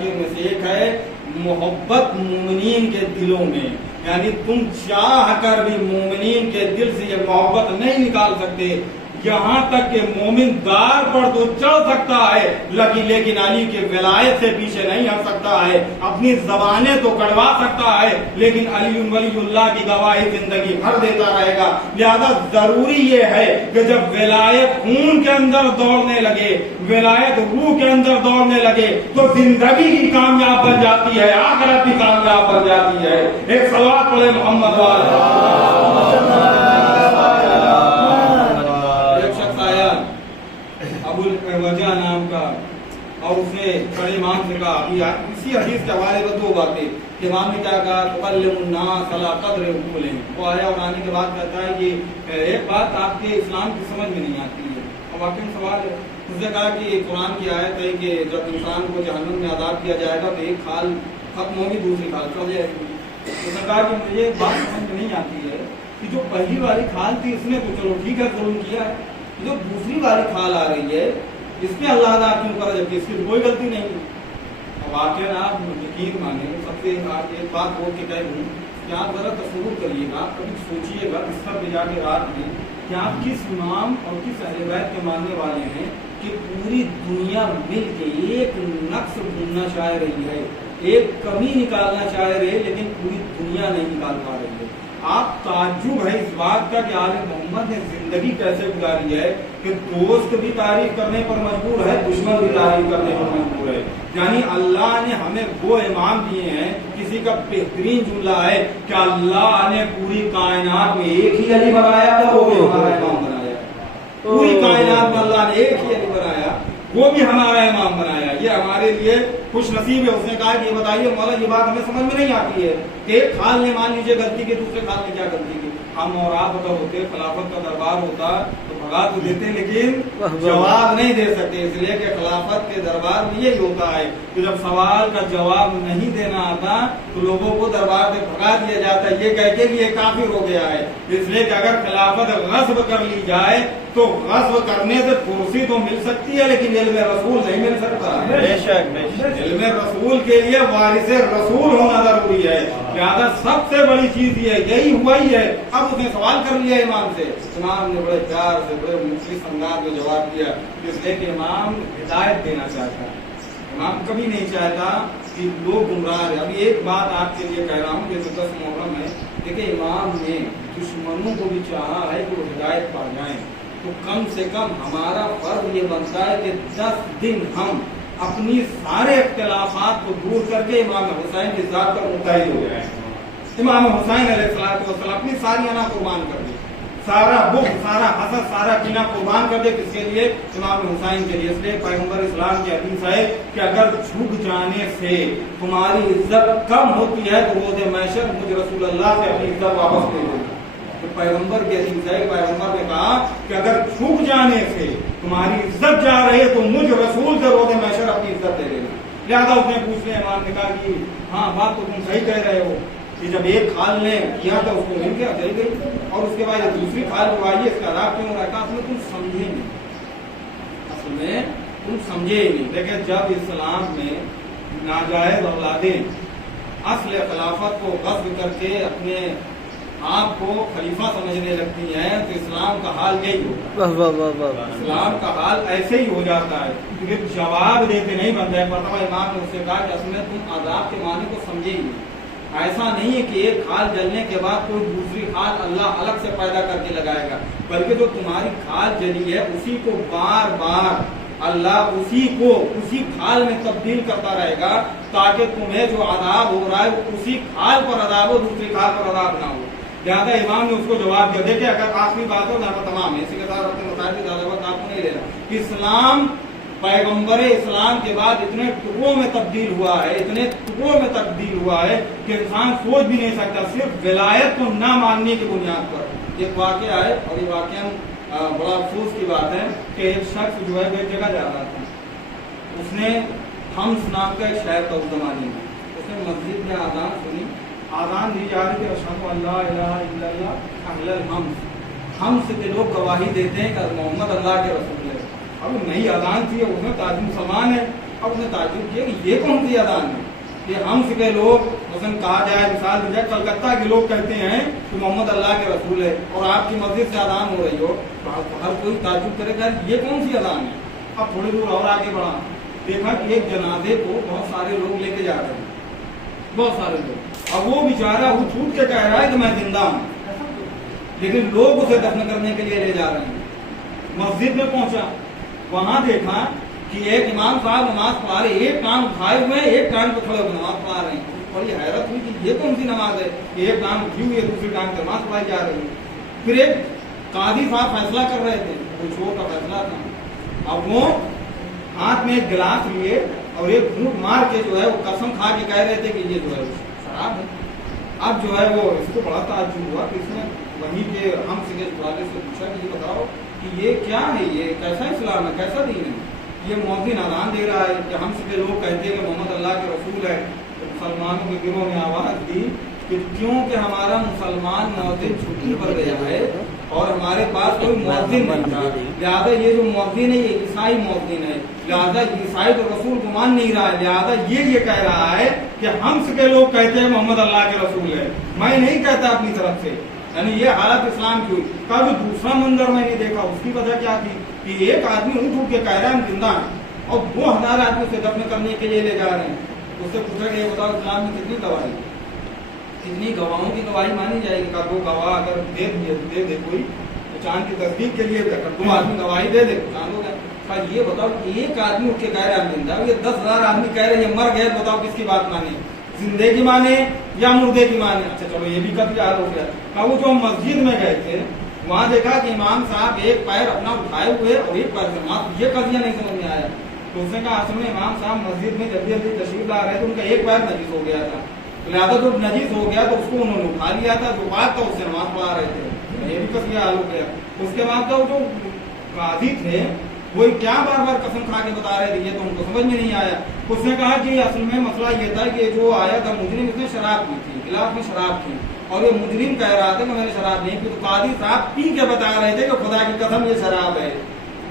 مذاکر میں سے ایک ہے محبت مومنین کے دلوں میں، یعنی تم چاہ کر بھی مومنین کے دل سے یہ محبت نہیں نکال سکتے، یہاں تک کہ مومن دار پر تو چڑھ سکتا ہے لیکن علی کے ولایت سے پیچھے نہیں ہٹ سکتا ہے، اپنی زبانیں تو کڑوا سکتا ہے لیکن علی ولی اللہ کی گواہی زندگی بھر دیتا رہے گا۔ لہذا ضروری یہ ہے کہ جب ولایت خون کے اندر دوڑنے لگے، ولایت روح کے اندر دوڑنے لگے تو زندگی بھی کامیاب بن جاتی ہے، آخرت بھی کامیاب بن جاتی ہے۔ ایک صلوات پڑھے محمد والے۔ وجہ نام کا، اور اس نے بڑے امام سے کہا، اسی حدیث کے حوالے میں دو باتیں، امام نے کیا کہا، تکلم الناس علی قدر عقولہم، وہ آیا اور آنے کے بعد کہتا ہے کہ ایک بات آپ کے اسلام کی سمجھ میں نہیں آتی ہے، اور واقعی سوال ہے۔ اس نے کہا کہ قرآن کی آیت ہے کہ جب انسان کو جہنم میں عذاب کیا جائے گا تو ایک کھال ختم ہوگی دوسری کھال چل جائے گی۔ اس نے کہا کہ مجھے بات سمجھ میں نہیں آتی ہے کہ جو پہلی والی کھال تھی اس نے تو چلو ٹھیک ہے ظلم کیا ہے، جو دوسری والی کھال آ رہی ہے اس میں اللہ تعالیٰ کیوں کرا جبکہ اس کی کوئی غلطی نہیں ہے۔ اب واقعہ آپ یقین مانیں، سب سے ایک بات بول کے کہہ دوں کہ آپ ذرا تصور کریے گا، کبھی سوچیے گا اس پر لے جا کے رات میں کہ آپ کس امام اور کس اہل بیت کے ماننے والے ہیں کہ پوری دنیا مل کے ایک نقص ڈھونڈنا چاہ رہی ہے، ایک کمی نکالنا چاہ رہے لیکن پوری دنیا نہیں نکال پا رہی ہے۔ آپ تعجب ہے اس بات کا کہ آل محمد نے زندگی کیسے گزاری ہے کہ دوست بھی تعریف کرنے پر مجبور ہے، دشمن بھی تعریف کرنے پر مجبور ہے۔ یعنی اللہ نے ہمیں وہ امام دیے ہیں، کسی کا بہترین جملہ ہے کہ اللہ نے پوری کائنات میں ایک ہی علی بنایا تھا، وہ بھی ہمارا امام بنایا۔ پوری کائنات میں اللہ نے ایک ہی علی بنایا، وہ بھی ہمارا امام بنایا۔ یہ ہمارے لیے خوش نصیب ہے۔ اس نے کہا کہ یہ بتائیے مولا یہ بات ہمیں سمجھ میں نہیں آتی ہے کہ ایک خال نے مان لیجیے غلطی کی، دوسرے خال نے کیا غلطی کی، ہم اور آپ اگر ہوتے خلافت کا دربار ہوتا تو بھگا تو دیتے لیکن جواب نہیں دے سکتے، اس لیے کہ خلافت کے دربار میں یہی ہوتا ہے کہ جب سوال کا جواب نہیں دینا آتا تو لوگوں کو دربار سے بھگا دیا جاتا ہے، یہ کہہ کے کہ یہ کافر ہو گیا ہے۔ اس لیے کہ اگر خلافت غصب کر لی جائے تو غصب کرنے سے کرسی تو مل سکتی ہے لیکن علم رسول نہیں مل سکتا۔ بے شک علم رسول کے لیے وارث رسول ہونا ضروری ہے۔ لہٰذا سب سے بڑی چیز یہ یہی ہوا ہی ہے۔ اب اس نے سوال کر لیا امام سے، امام نے بڑے پیار سے بڑے مخلص انداز میں جواب دیا، اس لیے کہ امام ہدایت دینا چاہتا ہے، امام کبھی نہیں چاہتا کہ لوگ گمراہ رہے۔ ابھی ایک بات آپ کے لیے کہہ رہا ہوں، جیسے 10 محرم ہے، دیکھیں امام نے دشمنوں کو بھی چاہا ہے کہ وہ ہدایت پا جائیں، تو کم سے کم ہمارا فرض یہ بنتا ہے کہ 10 دن ہم اپنی سارے اختلافات کو دور کر کے امام حسین کی ذات پر متحد ہو جائیں۔ امام حسین علیہ السلام اپنی ساری انا قربان کر دی، سارا بغض، سارا حسد، سارا کینہ قربان کر دے، کس کے لیے؟ امام حسین کے لیے۔ اس لیے پیغمبر اسلام کی حدیث ہے کہ اگر جھک جانے سے تمہاری عزت کم ہوتی ہے تو روز محشر مجھ رسول اللہ سے اپنی عزت واپس لے لو۔ پیغمبر کی حدیث ہے، پیغمبر نے کہا کہ اگر جھک جانے سے تمہاری عزت جا رہی ہے تو مجھ رسول سے روز محشر اپنی عزت لے لینا۔ لہٰذا اس نے پوچھ لیا، امام نے کہا کہ ہاں بات تو تم صحیح کہہ رہے ہو کہ جب ایک خال نے کیا تھا اس کو مل گیا چلی گئی، اور اس کے بعد دوسری خال کو آئی ہے، اس کا عذاب کیوں ہو رہا ہے؟ اصل میں تم سمجھے نہیں، اصل میں تم سمجھے نہیں۔ لیکن جب اسلام میں ناجائز اولادیں اصل خلافت کو غصب کر کے اپنے آپ کو خلیفہ سمجھنے لگتی ہیں تو اسلام کا حال یہی ہوگا، اسلام کا حال ایسے ہی ہو جاتا ہے کیونکہ جواب دیتے نہیں بنتا ہے۔ مرتبہ امام نے اس سے کہا کہ اصل میں تم عذاب کے معنی کو سمجھے ہی نہیں، ایسا نہیں ہے کہ ایک کھال جلنے کے بعد کوئی دوسری کھال اللہ الگ سے پیدا کر کے لگائے گا، بلکہ جو تمہاری کھال جلی ہے اسی کو بار بار اللہ اسی کھال میں تبدیل کرتا رہے گا تاکہ تمہیں جو عذاب ہو رہا ہے اسی کھال پر عذاب ہو، دوسری کھال پر عذاب نہ ہو۔ لہٰذا امام نے اس کو جواب دیا۔ دیکھیں اگر آخری بات ہو نہ تمام ہے، اسی کے ساتھ اپنے مسائل کی زیادہ وقت آپ کو نہیں لینا۔ اسلام پیغمبر اسلام کے بعد اتنے ٹکڑوں میں تبدیل ہوا ہے، اتنے ٹکڑوں میں تبدیل ہوا ہے کہ انسان سوچ بھی نہیں سکتا، صرف ولایت کو نہ ماننے کی بنیاد پر۔ ایک واقعہ ہے اور یہ واقعہ بڑا افسوس کی بات ہے کہ ایک شخص جو ہے وہ ایک جگہ جا رہا تھا، اس نے حمص نام کا ایک شہر تھا اس زمانے میں، اس نے مسجد میں آذان سنی، آذان دی جا رہی ہے اشہد ان لا الہ الا اللہ اہل الحمص، حمص کے لوگ گواہی دیتے ہیں کہ محمد اللہ کے رسول ہے۔ اب نئی اذان تھی، اس میں تعظیم سامان ہے، अब उसने ताज्जुब किया कि ये कौन सी अजान है कि हम से लोग मसलन कहा जाए, मिसाल दी जाए, कलकत्ता के लोग कहते हैं कि मोहम्मद अल्लाह के रसूल है और आपकी मस्जिद से अजान हो रही हो, तो हर कोई ताज्जुब करेगा ये कौन सी अजान है। अब थोड़ी दूर और आगे बढ़ा, देखा कि एक जनाजे को बहुत सारे लोग लेके जा रहे हैं, बहुत सारे लोग। अब वो बेचारा उठ उठ के कह रहा है कि मैं जिंदा हूँ, लेकिन लोग उसे दफन करने के लिए ले जा रहे हैं। मस्जिद में पहुंचा, वहां देखा कि एक इमाम साहब नमाज पढ़ा रहे, एक कान उठाए हुए, एक कान पे खड़े होकर नमाज पढ़ा रहे हैं। और ये हैरत हुई कि ये कौन सी नमाज है कि एक कान उठी हुई है, दूसरी कान पे नमाज पढ़ाई जा रही है। फिर एक कादी साहब फैसला कर रहे थे, कोई चोर का फैसला था। अब वो हाथ में एक गिलास लिए और एक घूंट मार के जो है वो कसम खा के कह रहे थे कि ये जो है शराब है। अब जो है वो इसको बड़ा ताज्जुब हुआ कि इसने वहीं के हम सिगरेट वाले से पूछा कि ये बताओ कि ये क्या है, ये कैसा इस्लाम है, कैसा दीन है। ये मौज़िन अज़ान दे रहा है कि हम से लोग कहते हैं कि मोहम्मद अल्लाह के रसूल है। तो मुसलमानों के गिरोह ने आवाज़ दी कि क्योंकि हमारा मुसलमान मौज़िन छुट्टी पर गया है और हमारे पास कोई मौज़िन नहीं था, लिहाजा ये जो मौज़िन है ये ईसाई मौज़िन है, लिहाजा ईसाई तो रसूल को मान नहीं रहा है, लिहाजा ये कह रहा है कि हम से लोग कहते हैं मोहम्मद अल्लाह के रसूल है, मैं नहीं कहता अपनी तरफ से। यानी ये हालत इस्लाम की हुई। का जो दूसरा मंजर मैंने देखा उसकी वजह क्या थी कि एक आदमी उठ के कह रहा है हम जिंदा हैं और 2000 आदमी उसे दफन करने के लिए ले जा रहे हैं। उससे पूछा कि ये बताओ इस्लाम में कितनी गवाही, कितनी गवाहों की गवाही मानी जाएगी। का वो गवाह अगर दे कोई तो चांद की तस्दीक के लिए 2 आदमी गवाही दे दे चांद हो गया। ये बताओ कि एक आदमी उठ के कह रहा है हम जिंदा, ये 10,000 आदमी कह रहे हैं मर गए, बताओ किसकी बात माने, जिंदे की माने या मुर्दे की माने। अच्छा चलो ये भी कभी याद हो गया। अब वो जो मस्जिद में गए थे वहां देखा कि इमाम साहब एक पैर अपना उठाए हुए और एक पैर से माफ, ये कजिया नहीं समझ में आया। तो उसने कहा असल में इमाम साहब मस्जिद में जल्दी जल्दी तशरीफ ला रहे थे, उनका एक पैर नजीस हो गया था, तो लिहाजा जो नजीस हो गया तो उसको उन्होंने उठा लिया था, जो बात था उससे नमाज पढ़ा रहे थे। ये भी कजिया हाल हो गया। उसके बाद तो जो काजी थे वो क्या बार बार कसम खा के बता रहे थे, ये तो उनको समझ में नहीं आया। उसने कहा कि असल में मसला ये था कि जो आया था मुजरिम इसने शराब पी थी, गिलास में शराब थी और ये मुजरिम कह रहा था कि मैंने शराब नहीं पी। तो कादी साहब पी के बता रहे थे कि खुदा की कसम ये शराब है,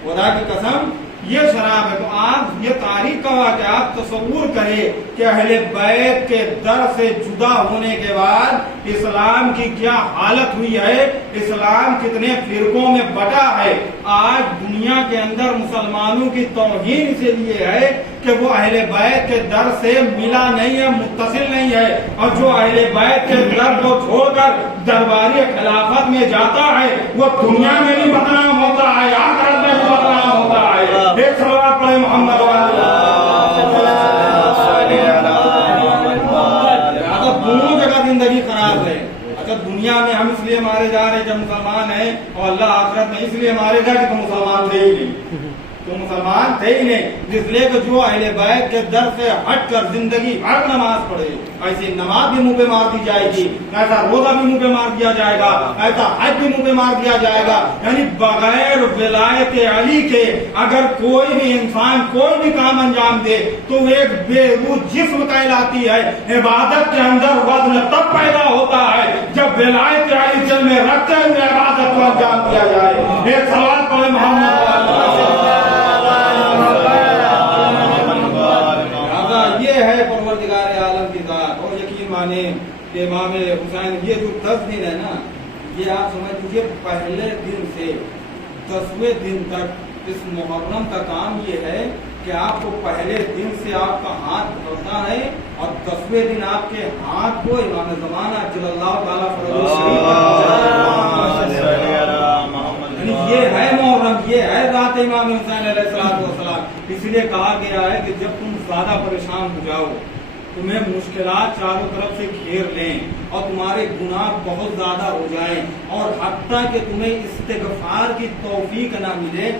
खुदा की कसम ये शराब है। तो आप ये तारीख का वाक़या आप तसव्वुर करें कि अहले बैत के दर से जुदा होने के बाद इस्लाम की क्या हालत हुई है, इस्लाम कितने फिरकों में बटा है। आज दुनिया के अंदर मुसलमानों की तौहीन इसीलिए है कि वो अहले बैत के दर से मिला नहीं है, मुत्तसिल नहीं है, और जो अहले बैत के दर को छोड़कर दरबारी खिलाफत में जाता है वो दुनिया में भी बदनाम होता है, आखिरत में भी बदनाम होता है। एक सलावत पढ़े मोहम्मद दोनों जगह जिंदगी खराब है। अच्छा दुनिया में हम इसलिए मारे जा रहे हैं जब मुसलमान है, और अल्लाह आखिरत में इसलिए मारेगा कि तुम मुसलमान थे ही नहीं, तो मुसलमान थे ही नहीं। इसलिए कि जो अहले बैत के दर से हटकर जिंदगी भर नमाज पढ़े, ऐसी नमाज भी मुंह पे मार दी जाएगी, ऐसा रोजा भी मुंह पे मार दिया जाएगा, ऐसा हज भी मुंह पे मार दिया जाएगा। यानी बगैर विलायत अली के अगर कोई भी इंसान कोई भी काम अंजाम दे तो वो एक बेरूह जिस्म कहलाती है। इबादत के अंदर वज़न तब पैदा होता है जब विलायत अली दिल में रखते हुए इबादत को अंजाम दिया जाए। एक सवाल पढ़े मोहम्मद ये है परवरदिगार आलम की ज़ात। और यकीन माने कि इमाम हुसैन ये जो 10 दिन है ना, ये आप समझ लीजिए पहले दिन से 10वें दिन तक इस मुहर्रम का काम ये है कि आपको पहले दिन से आपका हाथ पकड़ना है और 10वें दिन आपके हाथ को इमाम ज़माना जल्लल्लाहु ताला ये है मुहर्रम, ये है रात इमाम हुसैन अलैहिस्सलाम। इसलिए कहा गया है कि जब तुम ज्यादा परेशान हो जाओ, तुम्हें मुश्किलात चारों तरफ से घेर लें और तुम्हारे गुनाह बहुत ज्यादा हो जाएं और हत्ता कि तुम्हें इस्तिग़फ़ार की तौफीक ना मिले,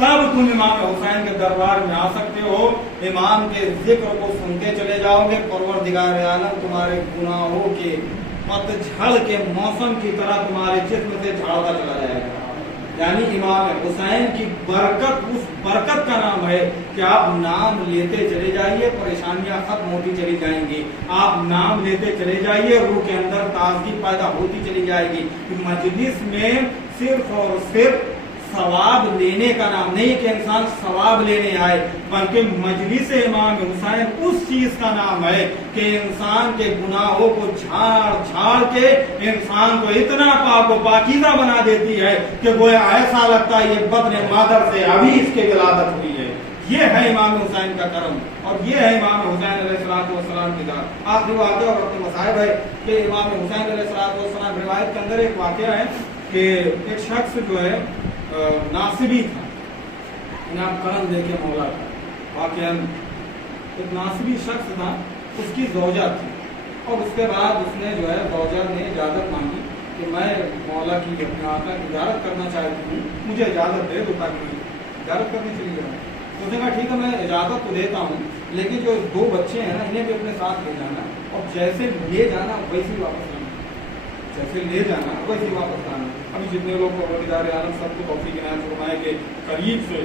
तब तुम इमाम हुसैन के दरबार में आ सकते हो। इमाम के जिक्र को सुनते चले जाओगे, परवरदिगार आलम तुम्हारे गुनाहों के पतझड़ के मौसम की तरह तुम्हारे जिस्म से झाड़ता चला जाएगा। यानी इमाम हुसैन की बरकत उस बरकत का नाम है कि आप नाम लेते चले जाइए, परेशानियां खत्म होती चली जाएंगी। आप नाम लेते चले जाइए, रूह के अंदर ताजगी पैदा होती चली जाएगी। मजलिस में सिर्फ और सिर्फ सवाब लेने का नाम नहीं कि इंसान सवाब लेने आए, बल्कि मजलिस इमाम हुसैन उस चीज का नाम है कि इंसान के गुनाहों को झाड़ झाड़ के इंसान को इतना पाकीज़ा बना देती है कि वो ऐसा लगता है ये बदन मादर से अभी इसके विलादत हुई है। ये है इमाम हुसैन का करम और ये है इमाम हुसैन अलैहिस्सलाम की दात। आखिरी वाक़या और अपने मसाइब है कि इमाम हुसैन अलैहिस्सलाम रिवायत के अंदर एक वाक़या है कि एक शख्स जो है नासिबी था, इनाम करम देके मौला था। वाक़या एक नासिबी शख्स था, उसकी ज़ौजा थी और उसके बाद उसने जो है ज़ौजा ने इजाज़त मांगी कि मैं मौला की अपने आका की ज़ियारत करना चाहती हूँ, मुझे इजाज़त दे दो ताकि मैं ज़ियारत करने चली जाऊँ। तो उसने कहा ठीक है मैं इजाज़त तो देता हूँ, लेकिन जो 2 बच्चे हैं ना इन्हें भी अपने साथ ले जाना और जैसे ले जाना वैसे ही वापस लाना, जैसे ले जाना वैसे ही वापस लाना। अभी जितने लोग परवरदिगार आलम सबको तौफीक इनायत फरमाए के करीब से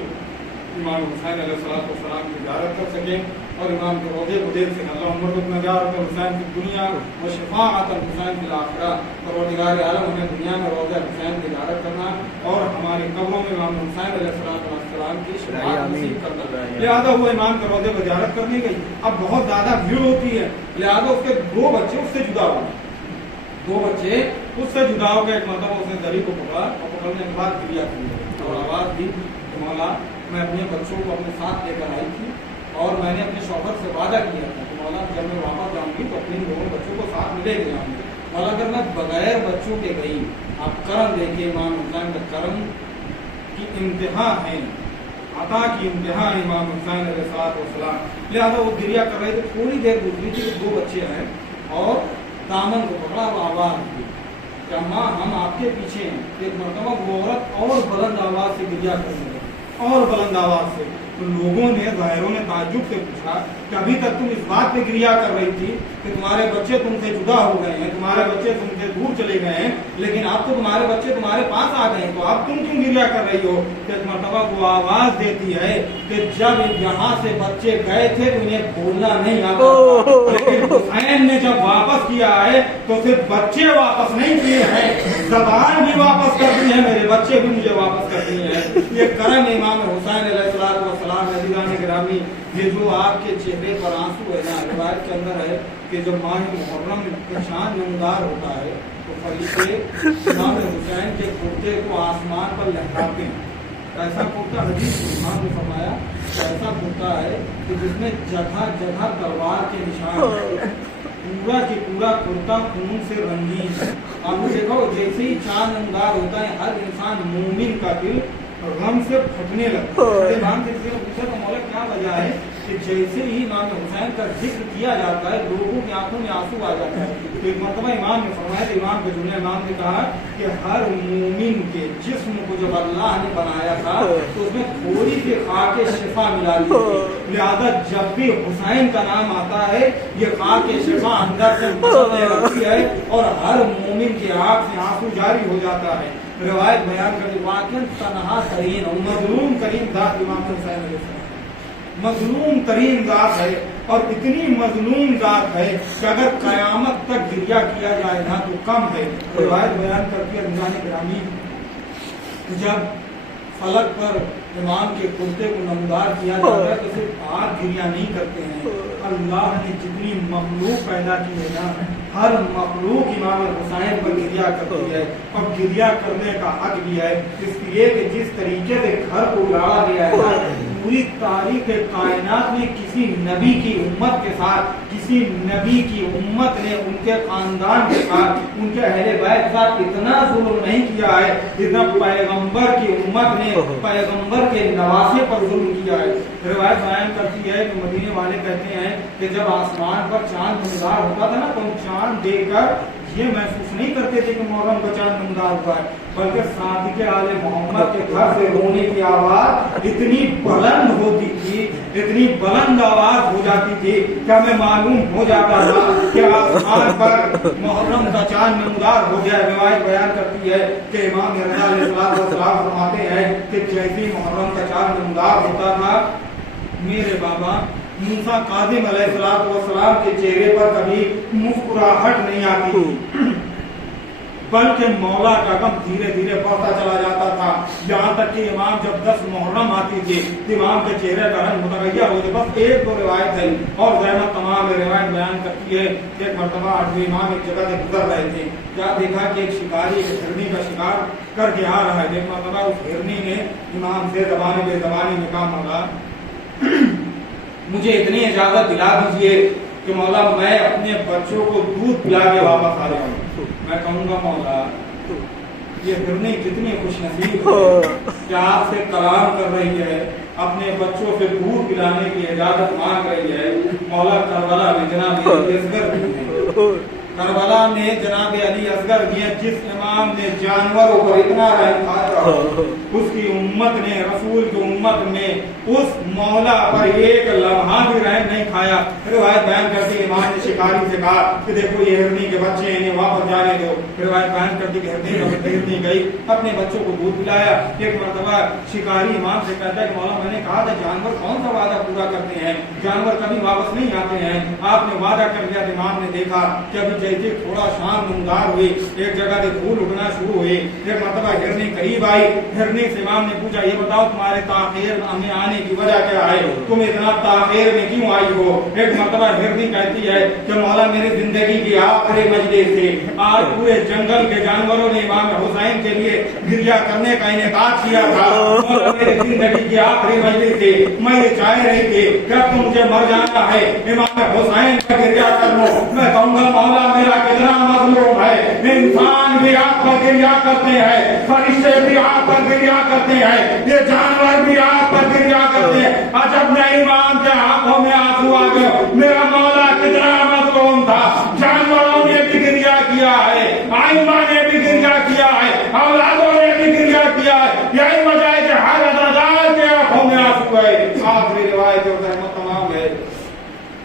इमाम हुसैन अलैहिस्सलाम की ज़ियारत कर सकें और इमाम के रोज़े को देख सकें। अल्लाह उम्र को नजारत हुसैन की दुनिया व शफाअत हुसैन की आखिरा। परवरदिगार आलम हमें दुनिया में रोज़े हुसैन की ज़ियारत करना और हमारी कब्रों में इमाम हुसैन अलैहिस्सलाम की शफाअत नसीब करना। लिहाजा हुआ इमाम के रोज़े पर ज़ियारत करने गई, अब बहुत ज़्यादा भीड़ होती है, लिहाजा उसके 2 बच्चे उससे जुदा हुए। 2 बच्चे उससे जुदा हो गए। एक मरतबा उसने दरी को पकड़ा और पकड़ने के बाद क्रिया की और आवाज़ दी कि मौला मैं अपने बच्चों को अपने साथ लेकर आई थी और मैंने अपने शौहर से वादा किया था कि मौला जब मैं वापस जाऊंगी तो अपने 2 बच्चों को साथ में लेके जाऊंगी। मौला अगर मैं बगैर बच्चों के गई, आप करम देखिए इमाम हुसैन का करम की इंतहा है, अता की इंतहा इमाम हुसैन अलैहिस्सलाम। लिहाजा वो गिरिया कर रहे थे, थोड़ी देर गुजरी थी कि 2 बच्चे हैं और दामन को पकड़ा और आवाज़ दी कि अम्मा हम आपके पीछे हैं। एक मरतबा वो औरत और बुलंद आवाज़ से गिरिया करने लगी और बुलंद आवाज़ से। तो लोगों ने ज़ाहिरों ने ताज्जुब से पूछा कि अभी तक तुम इस बात पे गिरिया कर रही थी कि तुम्हारे बच्चे तुमसे जुदा हो गए हैं, तुम्हारे बच्चे तुमसे दूर चले गए हैं, लेकिन अब तो तुम्हारे बच्चे तुम्हारे पास आ गए हैं, तो अब तुम क्यों गिरिया कर रही हो? कि मरतबा वो आवाज़ देती है कि जब यहाँ से बच्चे गए थे तो इन्हें बोलना नहीं आता, लेकिन हुसैन ने जब वापस किया है तो सिर्फ बच्चे वापस नहीं किए हैं, ज़बान भी वापस कर दी है, मेरे बच्चे भी मुझे वापस कर दिए हैं। ये करम इमाम हुसैन अलैहिस्सलाम अज़ीज़ान गिरामी, ये जो आपके चेहरे पर आंसू है ना, रिवायत के अंदर है कि जब माह मुहर्रम का चांद नमदार होता है तो फरिश्ते इमाम हुसैन के कुर्ते को आसमान पर लहराते हैं। ऐसा कुर्ता हदीस इमाम ने फरमाया ऐसा कुर्ता है कि जिसमें जगह जगह तलवार के निशान, पूरा के पूरा कुर्ता खून से रंगीन है। आपने देखा जैसे ही चांद नमदार होता है हर इंसान मोमिन का दिल गम से फटने लगता है। पूछा तो मौला क्या वजह है कि जैसे ही इमाम हुसैन का जिक्र किया जाता है लोगों की आंखों में आंसू आ जाता है। तो एक मरतबा इमाम ने फरमाया, इमाम के जुमले इमाम ने कहा कि हर मोमिन के जिस्म को जब अल्लाह ने बनाया था तो उसमें थोड़ी सी खाके शिफा मिला ली थी। लिहाजा जब भी हुसैन का नाम आता है ये खाके शिफा अंदर से निकलने लगती है और हर मोमिन की आंख से आंसू जारी हो जाता है। रिवायत बयान कर वाक़िअन तन्हा तरीन और मज़लूम तरीन ज़ात इमाम हुसैन अलैहिस्सलाम, मज़लूम तरीन ज़ात है और इतनी मज़लूम ज़ात है कि अगर क़यामत तक गिरिया किया जाए ना तो कम है। रिवायत बयान करती है अज़ीज़ान गिरामी, जब फलक पर इमाम के कुर्ते को नमदार किया जाता है तो सिर्फ आप गिरिया नहीं करते हैं, अल्लाह ने जितनी मखलूक पैदा की है ना हर मखलूक इमाम हुसैन पर गिरिया करती है और गिरिया करने का हक भी है, इसलिए कि जिस तरीके से घर को उजाड़ा गया है पूरी तारीख कायनात में किसी नबी की उम्मत के साथ, किसी नबी की उम्मत ने उनके खानदान के साथ, उनके अहले बैत के साथ इतना जुल्म नहीं किया है जितना पैगंबर की उम्मत ने पैगंबर के नवासे पर जुल्म किया है। रिवायत बयान करती है कि मदीने वाले कहते हैं कि जब आसमान पर चांद नमदार होता था ना तो हम चांद देखकर ये महसूस नहीं करते थे कि मुहर्रम का चांद नमदार हुआ है, बल्कि सादिक़े आले मोहम्मद के घर से रोने की आवाज इतनी बुलंद होती थी, इतनी बुलंद आवाज हो जाती थी कि हमें मालूम हो जाता था कि आसमान पर मुहर्रम का चांद नमदार हो गया। रिवायत बयान करती है कि इमाम रज़ा अलैहिस्सलाम फरमाते हैं कि जैसे मुहर्रम का चांद नमदार होता था मेरे बाबा मूसा काज़िम अलैहिस्सलाम के चेहरे पर कभी मुस्कुराहट नहीं आती थी, بلکہ مولا کا غم دھیرے دھیرے بڑھتا چلا جاتا تھا، یہاں تک کہ امام جب 10 محرم آتی تھی امام کے چہرے کا رنگ متغیر ہو جاتا۔ بس ایک دو روایت ہے اور زحمت تمام روایت بیان کرتی ہے کہ ایک مرتبہ آٹھویں امام ایک جگہ سے گزر رہے تھے، کیا دیکھا کہ ایک شکاری ایک ہرنی کا شکار کر کے آ رہا ہے۔ ایک مرتبہ اس ہرنی نے امام سے زبانی بے زبانی میں کہا مولا مجھے اتنی اجازت دلا دیجیے کہ مولا میں اپنے بچوں کو دودھ پلا کے واپس آ جاؤں۔ میں کہوں گا مولا یہ ہرنی کتنی خوش نصیب ہے کہ آپ سے کلام کر رہی ہے، اپنے بچوں سے دودھ پلانے کی اجازت مانگ رہی ہے۔ مولا کربلا میں جناب علی اصغر کربلا میں جناب علی اصغر جس امام نے جانوروں پر اتنا رحم کھایا اس کی امت نے، رسول کی امت نے اس مولا پر ایک لمحہ بھی رحم نہیں کھایا۔ روایت بیان کرتی امام نے شکاری سے کہا کہ دیکھو یہ ہرنی کے بچے ہیں انہیں واپس جانے دو۔ روایت بیان کرتی کہ ہرنی گئی اپنے بچوں کو دودھ پلایا۔ ایک مرتبہ شکاری امام سے کہتا ہے کہ مولا میں نے کہا تھا جانور کون سا وعدہ پورا کرتے ہیں، جانور کبھی واپس نہیں آتے ہیں، آپ نے وعدہ کر لیا۔ امام نے دیکھا کہ ابھی جیسے تھوڑا شام نمودار ہوئی ایک جگہ سے دھول اٹھنا شروع ہوئی۔ ایک مرتبہ ہرنی قریب آئی، ہرنی سے امام نے پوچھا یہ بتاؤ تمہارے تاخیر میں آنے کی وجہ کیا ہے، تم اتنا تاخیر میں کیوں آئی ہو؟ ایک مرتبہ ہرنی کہتی ہے کہ مولا میری زندگی کی آخری مجلس سے آج پورے جنگل کے جانوروں نے امام حسین کے لیے گریہ کرنے کا انعقاد کیا تھا، اور میری زندگی کی آخری مجلس سے میں یہ چاہ رہی تھی کہ اب مجھے مر جانا ہے امام حسین کا گریہ کر لو۔ میں کہوں گا مولا میرا کتنا مظلوم ہے، انسان بھی آپ پر گریہ کرتے ہیں، فرشتے بھی آپ پر گریہ کرتے ہیں، یہ جانور بھی آپ پر گریہ کرتے ہیں، عجب نہیں امام کے آنکھوں میں آنسو آ گئے۔ میرا مولا کتنا مظلوم تھا، جانوروں نے بھی گریہ کیا ہے، آئمہ نے بھی گریہ کیا ہے، اولادوں نے بھی گریہ کیا ہے، یہی وجہ ہے کہ ہر حضرات کے آنکھوں میں آنسو ہے۔ آخری روایت اور رحمت تمام ہے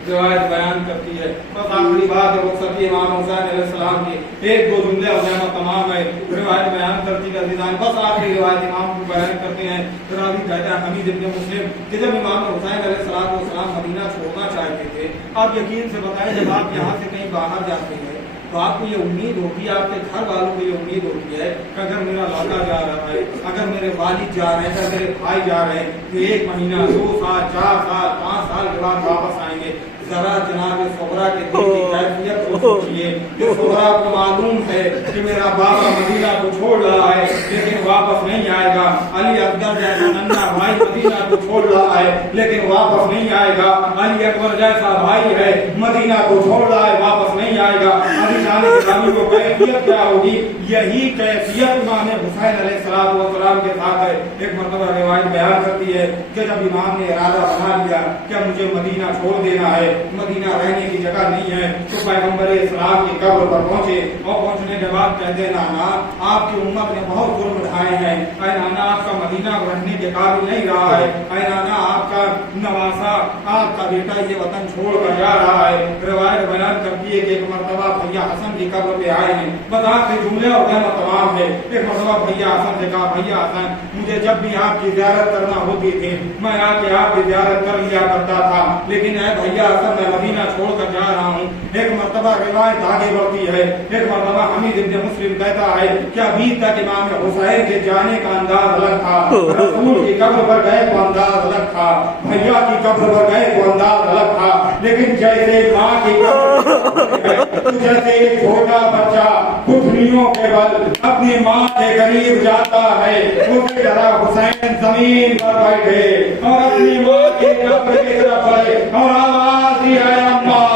روایت بیان کرتی ہے۔ بس آخری بات ہے رخصتی امام حسین علیہ السلام کی، ایک دو جملے اور رحمت تمام ہے روایت بیان کرتی ہے عزیزان۔ بس آخری روایت امام کو بیان کرتے ہیں۔ راوی کہتا ہے حمید ابن مسلم کہ جب امام حسین علیہ السلام مدینہ چھوڑنا چاہتے تھے، آپ یقین سے بتائیں جب آپ یہاں سے کہیں باہر جاتے ہیں تو آپ کو یہ امید ہوتی ہے، آپ کے گھر والوں کو یہ امید ہوتی ہے کہ اگر میرا لڑکا جا رہا ہے، اگر میرے والد جا رہے ہیں، اگر میرے بھائی جا رہے ہیں تو 1 مہینہ 2 سال 4 سال 5 سال کے بعد واپس آئیں گے۔ ذرا جناب صغرا کے دل کی کیفیت کو سوچیے کہ صغرا کو معلوم ہے کہ میرا بابا مدینہ کو چھوڑ رہا ہے لیکن واپس نہیں آئے گا، علی اصغر جیسا ننھا بھائی مدینہ کو چھوڑ رہا ہے لیکن واپس نہیں آئے گا، علی اکبر جیسا بھائی ہے مدینہ کو چھوڑ رہا ہے واپس نہیں آئے گا۔ علی جان گرامی کو کیفیت کیا ہوگی؟ یہی کیفیت امام حسین علیہ السلام کے ساتھ ہے۔ ایک مرتبہ روایت بیان کرتی ہے کہ جب امام نے ارادہ بنا لیا کہ مجھے مدینہ چھوڑ دینا ہے، مدینہ رہنے کی جگہ نہیں ہے، تو پیغمبر اسلام کی قبر پر پہنچے اور پہنچنے کے بعد کہتے ہیں نانا آپ کی امت نے بہت ظلم اٹھائے ہیں، اے نانا آپ کا مدینہ رہنے کے قابل نہیں رہا ہے، اے نانا آپ کا نواسا آپ کا بیٹا یہ وطن چھوڑ کر جا رہا ہے۔ روایت بیان کرتی ہے کہ ایک مرتبہ بھیا حسن کی قبر پہ آئے ہیں، بتا کے جملے اور رحمت تمام ہے۔ ایک مرتبہ بھیا حسن سے کہا بھیا حسن مجھے جب بھی آپ کی زیارت کرنا ہوتی تھی میں آ کے آپ کی زیارت کر لیا کرتا تھا، لیکن اے بھیا حسن میں مدینہ چھوڑ کر جا رہا ہوں۔ ایک مرتبہ روایت آگے بڑھتی ہے، ایک مرتبہ حمید ابن مسلم کہتا ہے کہ ابھی تک امام حسین کے جانے کا انداز الگ تھا، رسول کی قبر پر گئے تو انداز الگ تھا، بھیا کی قبر پر گئے تو انداز الگ تھا، لیکن جیسے ماں کی قبر جیسے ایک چھوٹا بچہ گٹھلیوں کے بل اپنی ماں کے قریب جاتا ہے اسی طرح حسین زمین پر بیٹھے اور اپنی ماں کی قبر کی طرف آئے اور آواز دی ہے اماں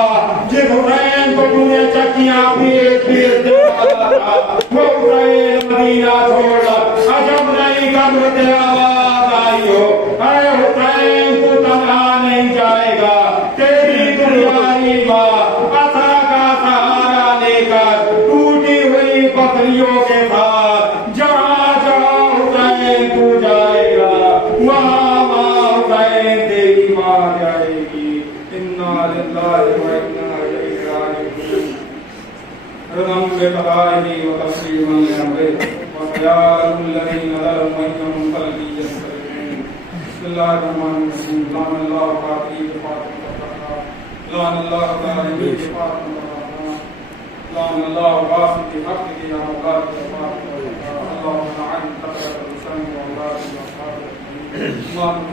جس حسین کو تم نے چکیاں پیٹ پیٹ دکھایا تھا وہ حسین مدینہ چھوڑا، عجب نہیں قبر سے آواز آئی ہو اے حسین تو تنہا نہیں جائے گا، تیری دنیاوی ماں عصا کا سہارا لے کر ٹوٹی ہوئی پتلیوں کے ساتھ جہاں جہاں حسین تو جائے گا وہاں وہاں حسین تیری ماں جائے گی۔ انا للہ و انا الیہ راجعون۔ رضم بقضائہ و تسلیما لامرہ وخیال الذین ظلموا انہم قلبی یسرعون۔ بسم اللہ الرحمن الرحیم۔ لعن اللہ قاتل فاطمہ لعن اللہ تعالی فاطمہ اللهم الله واسع بحقك يا مولاك تبارك وتعالى اللهم عن تقرب الانسان واولاد واصحابه اللهم